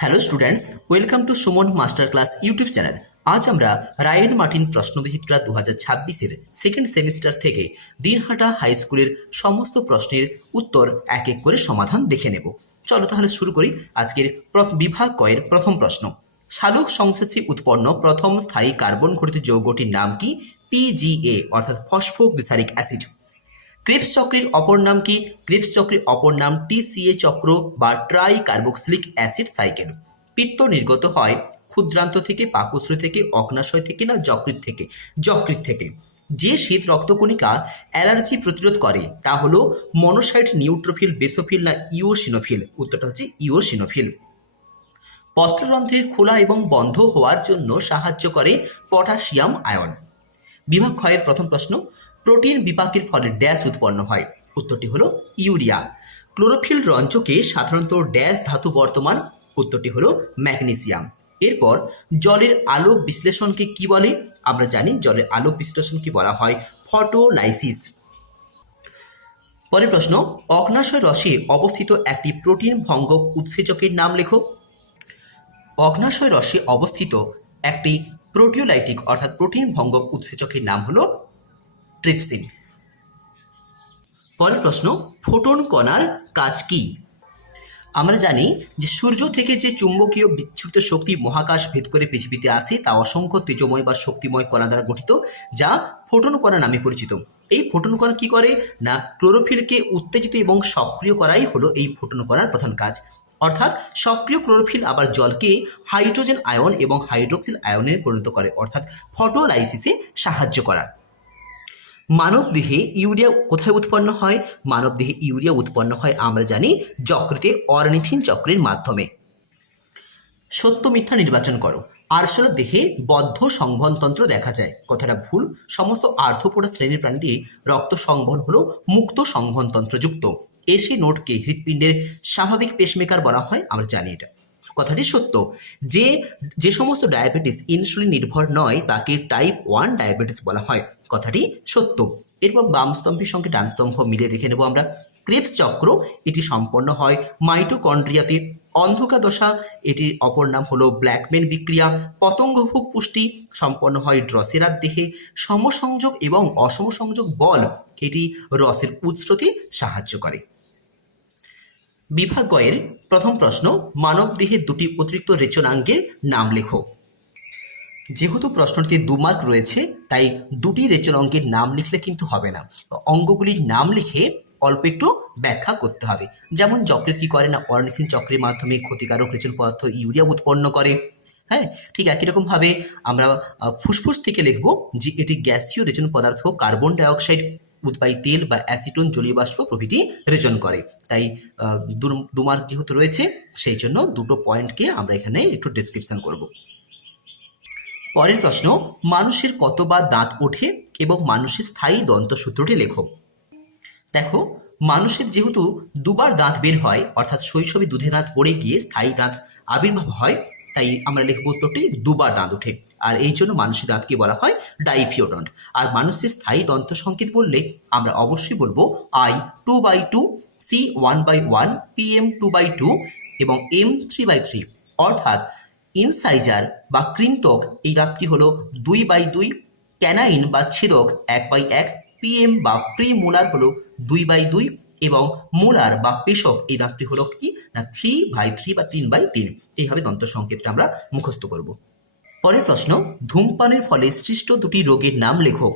Hello students, welcome to Suman master class YouTube channel. আজ আমরা রায়ের মার্টিন প্রশ্নবিচিত্রা 2026-এর সেকেন্ড সেমিস্টার থেকে দিনহাটা হাই স্কুলের সমস্ত প্রশ্নের উত্তর এক এক করে সমাধান দেখে নেব। চলো তাহলে শুরু করি আজকের বিভাগ কয়ের প্রথম প্রশ্ন। সালোক সংশ্লেষে উৎপন্ন প্রথম স্থায়ী কার্বন ঘটিত যৌগটির নাম কি? পিজিএ অর্থাৎ ফসফোগ্লিসারিক অ্যাসিড। ক্রেবস চক্রের অপর নাম কি? ক্রেবস চক্রের অপর নাম টিসিএ চক্র বা ট্রাই কার্বক্সিলিক অ্যাসিড সাইকেল। পিত্ত নির্গত হয় ক্ষুদ্রান্ত থেকে, পাকস্থলী থেকে, অগ্নাশয় থেকে না যকৃৎ থেকে? যকৃৎ থেকে। যে শীত রক্তকণিকা অ্যালার্জি প্রতিরোধ করে তা হলো মনোসাইট, নিউট্রোফিল, বেসোফিল না ইওসিনোফিল? উত্তরটা হচ্ছে ইওসিনোফিল। পত্ররন্ধ্রের খোলা এবং বন্ধ হওয়ার জন্য সাহায্য করে পটাশিয়াম আয়ন। বিভাগ ক্ষয়ের প্রথম প্রশ্ন, প্রোটিন বিপাকের ফলে ড্যাশ উৎপন্ন হয়? উত্তরটি হলো ইউরিয়া। ক্লোরোফিল রঞ্জকে সাধারণত ড্যাশ ধাতু বর্তমান? উত্তরটি হলো ম্যাগনেসিয়াম। এরপর জলের আলোক বিশ্লেষণকে কি বলে? আমরা জানি জলের আলোক বিশ্লেষণকে বলা হয় ফটোলাইসিস। পরের প্রশ্ন, অগ্নাশয় রসে অবস্থিত একটি প্রোটিন ভঙ্গক উৎসেচকের নাম লেখো। অগ্নাশয় রসে অবস্থিত একটি প্রোটিওলাইটিক অর্থাৎ প্রোটিন ভঙ্গক উৎসেচকের নাম হলো ট্রিপসিন। পরের প্রশ্ন, ফোটন কণার কাজ কি? আমরা জানি যে সূর্য থেকে যে চুম্বকীয় বিচ্ছুরিত শক্তি মহাকাশ ভেদ করে পৃথিবীতে আসে তা অসংখ্য তেজময় বা শক্তিময় কণা দ্বারা গঠিত, যা ফোটন কণা নামে পরিচিত। এই ফোটন কণা কি করে না ক্লোরোফিলকে উত্তেজিত এবং সক্রিয় করাই হলো এই ফোটন কণার প্রধান কাজ। অর্থাৎ সক্রিয় ক্লোরোফিল আবার জলকে হাইড্রোজেন আয়ন এবং হাইড্রোক্সিল আয়নে পরিণত করে, অর্থাৎ ফটোলাইসিসে সাহায্য করা। মানবদেহে ইউরিয়া কোথায় উৎপন্ন হয়? মানবদেহে ইউরিয়া উৎপন্ন হয় আমরা জানি যকৃতে অরনিথিন চক্রের মাধ্যমে। সত্য মিথ্যা নির্বাচন করো। আর্শোর দেহে বদ্ধ সংবহনতন্ত্র দেখা যায়, কথাটা ভুল। সমস্ত আর্থ্রোপোডা শ্রেণীর প্রাণীতে রক্ত সংবহন হলো মুক্ত সংবহনতন্ত্রযুক্ত। এসি নোডকে হৃৎপিণ্ডের স্বাভাবিক পেসমেকার বলা হয়, আমরা জানি এটা। কথাটি সত্য। যে যে সমস্ত ডায়াবেটিস ইনসুলিন নির্ভর নয় তাকে টাইপ 1 ডায়াবেটিস বলা হয়, কথাটি সত্য। এরপর বাম স্তম্ভের সঙ্গে ডান স্তম্ভ মিলিয়ে দেখে নেব আমরা। ক্রেবস চক্র এটি সম্পন্ন হয় মাইটোকন্ড্রিয়াতে। অন্ধকার দশা এটির অপর নাম হলো ব্ল্যাকম্যান বিক্রিয়া। পতঙ্গভোগ পুষ্টি সম্পন্ন হয় ড্রসেরার দেহে। সমসংযোগ এবং অসমসংযোগ বল এটি রসের উৎসতে সাহায্য করে। বিভাগ গয়ের প্রথম প্রশ্ন, মানবদেহে দুটি অতিরিক্ত রেচনাঙ্গের নাম লেখো। যেহেতু প্রশ্নটিতে 2 মার্ক রয়েছে তাই দুটি রেচনাঙ্গের নাম লিখলে কিন্তু হবে না, অঙ্গগুলির নাম লিখে অল্প একটু ব্যাখ্যা করতে হবে। যেমন যকৃৎ কি করে না অরনিথিন চক্রের মাধ্যমে ক্ষতিকারক রেচন পদার্থ ইউরিয়া উৎপন্ন করে। হ্যাঁ, ঠিক একই রকমভাবে আমরা ফুসফুস থেকে লিখব যে এটি গ্যাসীয় রেচন পদার্থ কার্বন ডাইঅক্সাইড, উৎপায়ী তেল বা অ্যাসিটন, জলীয় বাষ্প প্রভৃতি রেচন করে। তাই 2 মার্ক যেহেতু রয়েছে সেই জন্য দুটো পয়েন্টকে আমরা এখানে একটু ডেসক্রিপশন করব। পরের প্রশ্ন, মানুষের কতবার দাঁত ওঠে এবং মানুষের স্থায়ী দন্তসূত্রটি লেখো। দেখো, মানুষের যেহেতু 2বার দাঁত বের হয় অর্থাৎ শৈশবে দুধে দাঁত পড়ে গিয়ে স্থায়ী দাঁত আবির্ভাব হয়, তাই আমরা লিখব উত্তরটি 2বার দাঁত ওঠে। আর এই জন্য মানুষের দাঁতকে বলা হয় ডাইফিওডন্ট। আর মানুষের স্থায়ী দন্ত সংকেত বললে আমরা অবশ্যই বলবো আই 2/2, সি 1/1, পিএম 2/2 এবং এম 3/3। অর্থাৎ ইনসাইজার বা কৃন্তক এই দাঁতটি হলো 2/2, ক্যানাইন বা ছেদক 1/1, পিএম বা প্রিমোলার হলো 2/2 এবং মোলার বা পেশক এই দাঁতটি হলো কি না 3/3 বা 3/3। এইভাবে দন্ত সংকেতটা আমরা মুখস্থ করব। পরের প্রশ্ন, ধূমপানের ফলে সৃষ্ট দুটি রোগের নাম লেখো।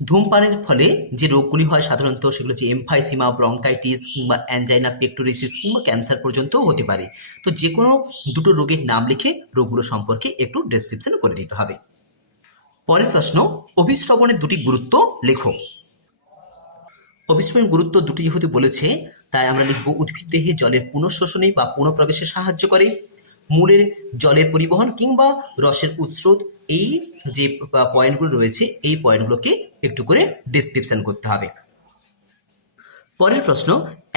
ধূমপানের ফলে যে রোগগুলি হয় সাধারণত সেগুলো হচ্ছে এমফাইসিমা, ব্রঙ্কাইটিস কিংবা অ্যানজাইনা পেক্টোরিসিস কিংবা ক্যান্সার পর্যন্তও হতে পারে। তো যে কোনো দুটো রোগের নাম লিখে রোগগুলো সম্পর্কে একটু ডেসক্রিপশন করে দিতে হবে। পরের প্রশ্ন, অভিস্রবণের দুটি গুরুত্ব লেখো। অভিস্রবণের গুরুত্ব দুটি যেহেতু বলেছে তাই আমরা লিখব উদ্ভিদ দেহে জলের পুনঃশোষণে বা পুনঃপ্রবেশে সাহায্য করে, মূলের জলের পরিবহন কিংবা রসের উৎস্রোত। এই যে পয়েন্টগুলো রয়েছে এই পয়েন্টগুলোকে একটু করে ডেসক্রিপশন করতে হবে। পরের প্রশ্ন,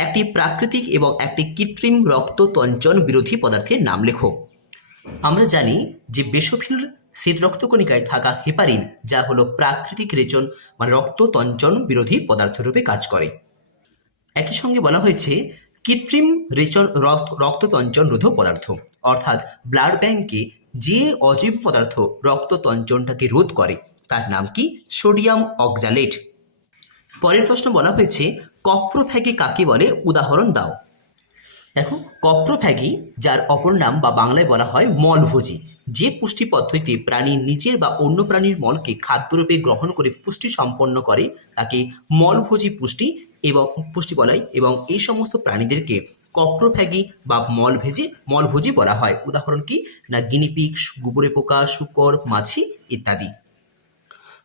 একটি প্রাকৃতিক এবং একটি কৃত্রিম রক্ততঞ্চন বিরোধী পদার্থের নাম লেখো। আমরা জানি যে বেসোফিল শ্বেত রক্তকণিকায় থাকা হেপারিন যা হলো প্রাকৃতিক রেচন বা রক্ততঞ্চন বিরোধী পদার্থ রূপে কাজ করে। একই সঙ্গে বলা হয়েছে কৃত্রিম রক্ততঞ্চন রোধক পদার্থ, অর্থাৎ ব্লাড ব্যাংকে যে অজৈব পদার্থ রক্ততঞ্চনটাকে রোধ করে তার নাম কি? Sodium oxalate. পরের প্রশ্ন বলা হয়েছে কপ্রোফ্যাগি কাকে বলে, উদাহরণ দাও। দেখো, কপ্রোফ্যাগি যার অপর নাম বা বাংলায় বলা হয় মলভোজী, যে পুষ্টি পদ্ধতিতে প্রাণী নিজের বা অন্য প্রাণীর মলকে খাদ্যরূপে গ্রহণ করে পুষ্টি সম্পন্ন করে তাকে মলভোজী পুষ্টি বলা হয়, এবং এই সমস্ত প্রাণীদেরকে কপ্রোফ্যাগি বা মলভোজী বলা হয়। উদাহরণ কি না? গিনিপিগ, গুবরে পোকা, শূকর, মাছি ইত্যাদি।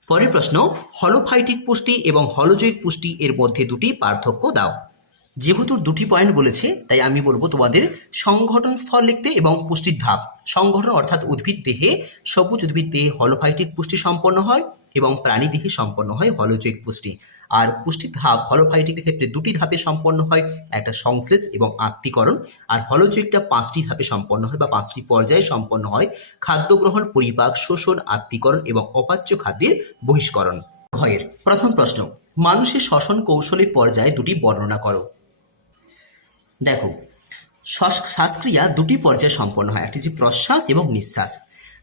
পরের প্রশ্ন, হলোফাইটিক পুষ্টি এবং হলোজৈবিক পুষ্টি এর মধ্যে দুটি পার্থক্য দাও। যেহেতু দুটি পয়েন্ট বলেছে তাই আমি বলবো তোমাদের সংগঠন স্থল লিখতে এবং পুষ্টির ধাপ। সংগঠন অর্থাৎ উদ্ভিদ দেহে, সবুজ উদ্ভিদ দেহে হলোফাইটিক পুষ্টি সম্পন্ন হয় এবং প্রাণী দেহে সম্পন্ন হয় হলোজৈবিক পুষ্টি। আর পুষ্টির ধাপ হলোফাইটিকের ক্ষেত্রে দুটি ধাপে সম্পন্ন হয়, একটা সংশ্লেষ এবং আত্তীকরণ। আর হলোজৈবিকটা 5টি ধাপে সম্পন্ন হয় বা 5টি পর্যায়ে সম্পন্ন হয়, খাদ্য গ্রহণ, পরিপাক, শোষণ, আত্তীকরণ এবং অপাচ্য খাদ্যের বহিষ্করণ। ঘয়ের প্রথম প্রশ্ন, মানুষের শ্বসন কৌশলের পর্যায়ে দুটি বর্ণনা করো। দেখো, শ্বাসক্রিয়া দুটি পর্যায়ে সম্পন্ন হয়, একটি যে প্রশ্বাস এবং নিঃশ্বাস।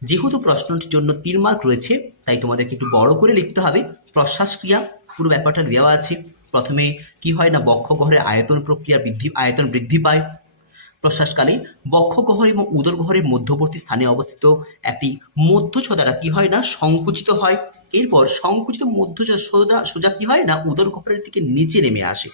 যেহেতু প্রশ্নটির জন্য 3 মার্ক রয়েছে তাই তোমাদেরকে একটু বড় করে লিখতে হবে। প্রশ্বাস ক্রিয়া পুরো ব্যাপারটা দেওয়া আছে। প্রথমে কি হয় না, বক্ষগহ্বরের আয়তন বৃদ্ধি পায়। প্রশ্বাসকালে বক্ষগহ্বর এবং উদরগহ্বরের মধ্যবর্তী স্থানে অবস্থিত একটি মধ্যচ্ছদাটা কি হয় না, সংকুচিত হয়। এরপর সংকুচিত সোজা কি হয় না, উদরগহ্বরের দিকে নিচে নেমে আসে,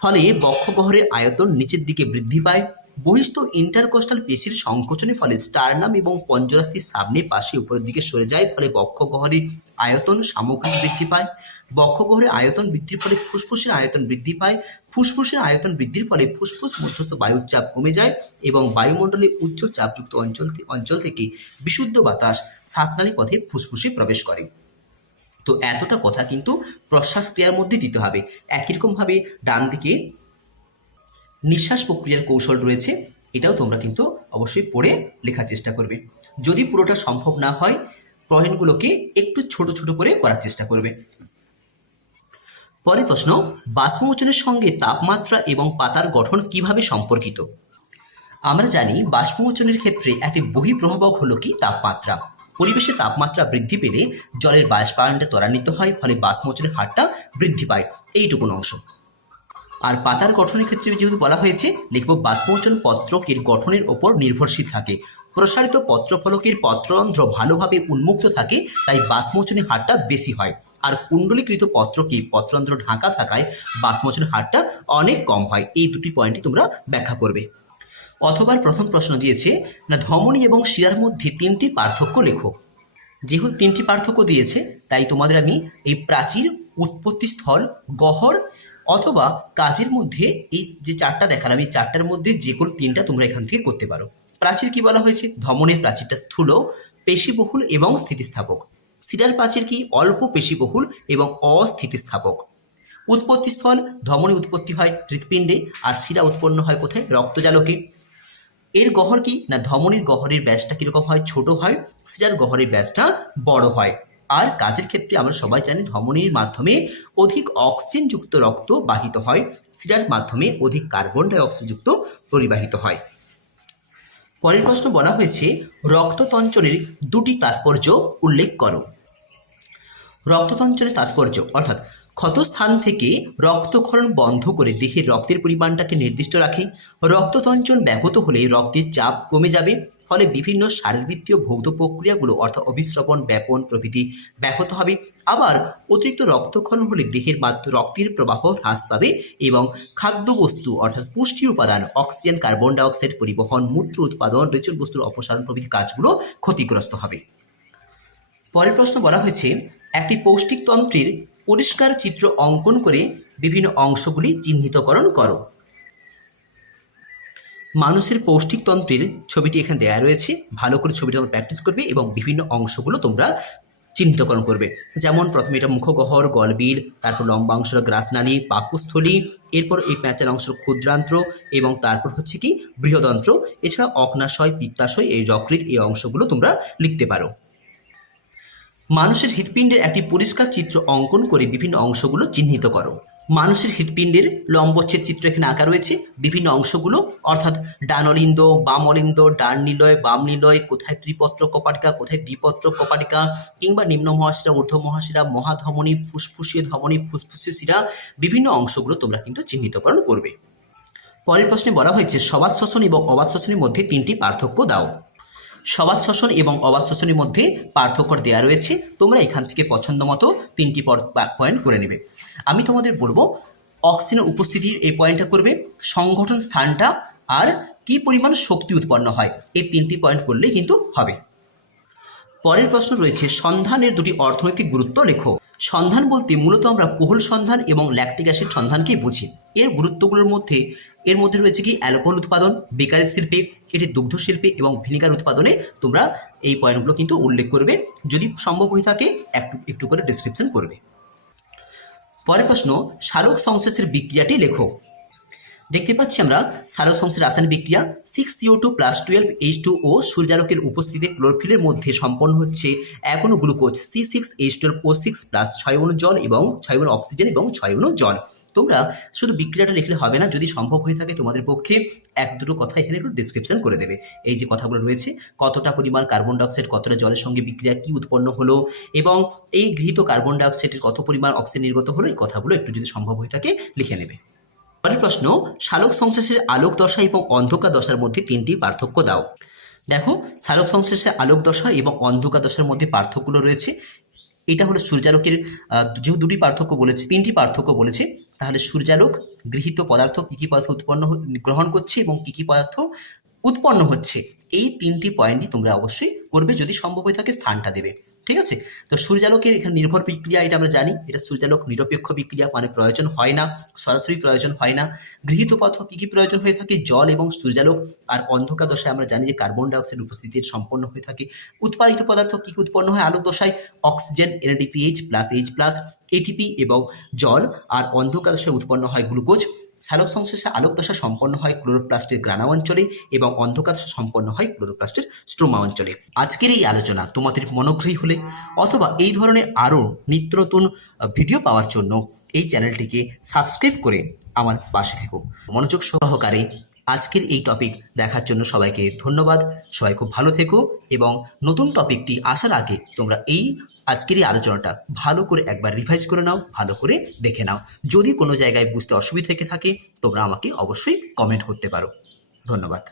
ফলে বক্ষগহ্বরের আয়তন নিচের দিকে বৃদ্ধি পায়। বহিস্থ ইন্টারকোস্টাল পেশির সংকোচনের ফলে স্টার্নাম এবং পঞ্জরাস্থির সামনের পাশে উপরের দিকে সরে যায়, ফলে বক্ষগহ্বরের আয়তন সামগ্রিক বৃদ্ধি পায়। বক্ষগহ্বরের আয়তন বৃদ্ধির ফলে ফুসফুসের আয়তন বৃদ্ধি পায়। ফুসফুসের আয়তন বৃদ্ধির ফলে ফুসফুস মধ্যস্থ বায়ুর চাপ কমে যায় এবং বায়ুমণ্ডলে উচ্চ চাপযুক্ত অঞ্চল থেকে বিশুদ্ধ বাতাস শ্বাসনালী পথে ফুসফুসে প্রবেশ করে। তো এতটা কথা কিন্তু প্রশ্বাস ক্রিয়ার মধ্যে দিতে হবে। একই রকমভাবে ডান দিকে নিঃশ্বাস প্রক্রিয়ার কৌশল রয়েছে, এটাও তোমরা কিন্তু অবশ্যই পড়ে লেখার চেষ্টা করবে। যদি পুরোটা সম্ভব না হয়, পয়েন্টগুলোকে একটু ছোট ছোট করে করার চেষ্টা করবে। পরের প্রশ্ন, বাষ্পমোচনের সঙ্গে তাপমাত্রা এবং পাতার গঠন কিভাবে সম্পর্কিত? আমরা জানি বাষ্পমোচনের ক্ষেত্রে একটি বহিঃপ্রভাবক হলো কি তাপমাত্রা। পরিবেশে তাপমাত্রা বৃদ্ধি পেলে জলের বাষ্পায়নটা ত্বরান্বিত হয়, ফলে বাষ্পমোচনের হারটা বৃদ্ধি পায়, এইটুকুন অংশ। আর পাতার গঠনের ক্ষেত্রে যেহেতু বলা হয়েছে, লিখব বাষ্পমোচন পত্রকের গঠনের ওপর নির্ভরশীল থাকে। প্রসারিত পত্রফলকের পত্ররন্ধ্র ভালোভাবে উন্মুক্ত থাকে, তাই বাষ্পমোচনের হারটা বেশি হয়। আর কুণ্ডলীকৃত পত্রকে পত্ররন্ধ্র ঢাকা থাকায় বাষ্পমোচনের হারটা অনেক কম হয়। এই দুটি পয়েন্টই তোমরা ব্যাখ্যা করবে। অথবা প্রথম প্রশ্ন দিয়েছে না, ধমনী এবং শিরার মধ্যে 3টি পার্থক্য লেখো। যেহেতু 3টি পার্থক্য দিয়েছে তাই তোমাদের আমি এই প্রাচীর, উৎপত্তিস্থল, গহ্বর অথবা কাজের মধ্যে এই যে 4টা দেখালাম, এই 4টার মধ্যে যে কোনো 3টা তোমরা এখান থেকে করতে পারো। প্রাচীর কি বলা হয়েছে? ধমনীর প্রাচীরটা স্থূল, পেশিবহুল এবং স্থিতিস্থাপক। শিরার প্রাচীর কি? অল্প পেশিবহুল এবং অস্থিতিস্থাপক। উৎপত্তিস্থল, ধমনী উৎপত্তি হয় হৃৎপিণ্ডে, আর শিরা উৎপন্ন হয় কোথায়? রক্তজালকে। এর গহ্বর কি না, ধমনীর গহ্বরের ব্যাসটা কিরকম হয়? ছোট হয়। শিরার গহ্বরের ব্যাসটা বড় হয়। আর কাজের ক্ষেত্রে আমরা সবাই জানি ধমনীর মাধ্যমে অধিক অক্সিজেনযুক্ত রক্ত বাহিত হয়, শিরার মাধ্যমে অধিক কার্বন ডাই অক্সাইডযুক্ত পরিবাহিত হয়। পরের প্রশ্ন বলা হয়েছে রক্ততঞ্চনের 2টি তাৎপর্য উল্লেখ করো। রক্ততঞ্চনের তাৎপর্য অর্থাৎ ক্ষতস্থান থেকে রক্তক্ষরণ বন্ধ করে দেহের রক্তের পরিমাণটাকে নির্দিষ্ট রাখে। রক্ততঞ্চন ব্যাহত হলে রক্তের চাপ কমে যাবে, ফলে বিভিন্ন শারীরবৃত্তীয় ভৌত প্রক্রিয়াগুলো অর্থাৎ অভিস্রবণ, ব্যাপন প্রভৃতি ব্যাহত হবে। আবার অতিরিক্ত রক্তক্ষরণ হলে দেহের রক্তের প্রবাহ হ্রাস পাবে এবং খাদ্যবস্তু অর্থাৎ পুষ্টি উপাদান, অক্সিজেন, কার্বন ডাইঅক্সাইড পরিবহন, মূত্র উৎপাদন, রেচন বস্তুর অপসারণ প্রভৃতি কাজগুলো ক্ষতিগ্রস্ত হবে। পরের প্রশ্ন বলা হয়েছে একটি পৌষ্টিকতন্ত্রের পরিষ্কার চিত্র অঙ্কন করে বিভিন্ন অংশগুলি চিহ্নিতকরণ করো। মানুষের পৌষ্টিকতন্ত্রের ছবিটি এখানে দেওয়া রয়েছে, ভালো করে ছবিটা তোমরা প্র্যাকটিস করবে এবং বিভিন্ন অংশগুলো তোমরা চিহ্নিতকরণ করবে। যেমন প্রথমে এটা মুখগহ্বর, গলবিল, তারপর লম্বা অংশটা গ্রাসনালী, পাকস্থলী, এরপর এই প্যাঁচার অংশ ক্ষুদ্রান্ত্র এবং তারপর হচ্ছে কি বৃহদন্ত্র। এছাড়া অগ্নাশয়, পিত্তাশয়, এই যকৃৎ, এই অংশগুলো তোমরা লিখতে পারো। মানুষের হৃৎপিণ্ডের একটি পরিষ্কার চিত্র অঙ্কন করে বিভিন্ন অংশগুলো চিহ্নিত করো। মানুষের হৃৎপিণ্ডের লম্বচ্ছেদ চিত্র এখানে আঁকা রয়েছে। বিভিন্ন অংশগুলো অর্থাৎ ডান অলিন্দ, বাম অলিন্দ, ডান নিলয়, বাম নিলয়, কোথায় ত্রিপত্র কপাটিকা, কোথায় দ্বিপত্র কপাটিকা, কিংবা নিম্ন মহাশিরা, ঊর্ধ্ব মহাশিরা, মহাধমনী, ফুসফুসীয় ধমনী, ফুসফুসীয় শিরা, বিভিন্ন অংশগুলো তোমরা কিন্তু চিহ্নিতকরণ করবে। পরের প্রশ্নে বলা হয়েছে সবাত শ্বসন এবং অবাত শ্বসনের মধ্যে 3টি পার্থক্য দাও। সবাত শ্বসন এবং অবাত শ্বসনের মধ্যে পার্থক্য দেওয়া রয়েছে, তোমরা এখান থেকে পছন্দ মতো 3টি পয়েন্ট করে নেবে। আমি তোমাদের বলবো অক্সিজেনের উপস্থিতির এই পয়েন্টটা করবে, সংগঠন স্থানটা, আর কি পরিমাণ শক্তি উৎপন্ন হয়, এই 3টি পয়েন্ট করলেই কিন্তু হবে। পরের প্রশ্ন রয়েছে সন্ধানের 2টি অর্থনৈতিক গুরুত্ব লেখো। সন্ধান বলতে মূলত আমরা কোহল সন্ধান এবং ল্যাকটিক অ্যাসিড সন্ধানকেই বুঝি। এর গুরুত্বগুলোর মধ্যে রয়েছে কি অ্যালকোহল উৎপাদন, বেকারি শিল্পে, এটি দুগ্ধ শিল্পে এবং ভিনিগার উৎপাদনে তোমরা এই পয়েন্টগুলো কিন্তু উল্লেখ করবে, যদি সম্ভব হয়ে থাকে একটু একটু করে ডিসক্রিপশন করবে। পরের প্রশ্ন সালোক সংশ্লেষের বিক্রিয়াটি লেখো। দেখতে পাচ্ছি আমরা সালোক সংশ্লেষের রাসায়নিক বিক্রিয়া 6CO2 + 12H2O সূর্যালোকের উপস্থিতিতে ক্লোরোফিলের মধ্যে সম্পন্ন হচ্ছে 1 অণু গ্লুকোজ C6H12O6 + 6 অণু জল এবং 6 অণু অক্সিজেন এবং 6 অণু জল। তোমরা শুধু বিক্রিয়াটা লিখলে হবে না, যদি সম্ভব হয়ে থাকে তোমাদের পক্ষে এক দুটো কথা এখানে একটু ডিসক্রিপশন করে দেবে। এই যে কথাগুলো রয়েছে, কতটা পরিমাণ কার্বন ডাইঅক্সাইড কতটা জলের সঙ্গে বিক্রিয়া কি উৎপন্ন হলো এবং এই গৃহীত কার্বন ডাইঅক্সাইডের কত পরিমাণ অক্সিজেন নির্গত হলো, এই কথাগুলো একটু যদি সম্ভব হয়ে থাকে লিখে নেবে। পরের প্রশ্ন সালোক সংশ্লেষের আলোক দশা এবং অন্ধকার দশার মধ্যে 3টি পার্থক্য দাও। দেখো সালোক সংশ্লেষের আলোক দশা এবং অন্ধকার দশার মধ্যে পার্থক্যগুলো রয়েছে। এটা হলো সূর্যালোকের যে 2টি পার্থক্য বলেছে, 3টি পার্থক্য বলেছে, তাহলে সূর্যালোক গৃহীত পদার্থ কী কী পদার্থ গ্রহণ করছে এবং কী কী পদার্থ উৎপন্ন হচ্ছে, এই 3টি পয়েন্টই তোমরা অবশ্যই করবে, যদি সম্ভব হয়ে থাকে স্থানটা দেবে। ঠিক আছে, তো সূর্যালোকের এখানে নির্ভর বিক্রিয়া, এটা আমরা জানি, এটা সূর্যালোক নিরপেক্ষ বিক্রিয়া, মানে প্রয়োজন হয় না, সরাসরি প্রয়োজন হয় না। গৃহীত পদার্থ কী কী প্রয়োজন হয়ে থাকে, জল এবং সূর্যালোক। আর অন্ধকার দশায় আমরা জানি যে কার্বন ডাইঅক্সাইড উপস্থিতি সম্পন্ন হয়ে থাকে। উৎপাদিত পদার্থ কী কী উৎপন্ন হয় আলোক দশায়, অক্সিজেন NADPH + H+, ATP এবং জল। আর অন্ধকার দশায় উৎপন্ন হয় গ্লুকোজ। সালোক সংশ্লেষে আলোক দশা সম্পন্ন হয় ক্লোরোপ্লাস্টের গ্রানা অঞ্চলে এবং অন্ধকার দশা সম্পন্ন হয় ক্লোরোপ্লাস্টের স্ট্রোমা অঞ্চলে। আজকের এই আলোচনা তোমাদের মনোগ্রাহী হলে অথবা এই ধরনের আরও নিত্য নতুন ভিডিও পাওয়ার জন্য এই চ্যানেলটিকে সাবস্ক্রাইব করে আমার পাশে থেকো। মনোযোগ সহকারে আজকের এই টপিক দেখার জন্য সবাইকে ধন্যবাদ। সবাই খুব ভালো থেকো এবং নতুন টপিকটি আসার আগে তোমরা আজকের এই আলোচনাটা ভালো করে একবার রিভাইজ করে নাও, ভালো করে দেখে নাও। যদি কোনো জায়গায় বুঝতে অসুবিধা থেকে থাকে তোমরা আমাকে অবশ্যই কমেন্ট করতে পারো। ধন্যবাদ।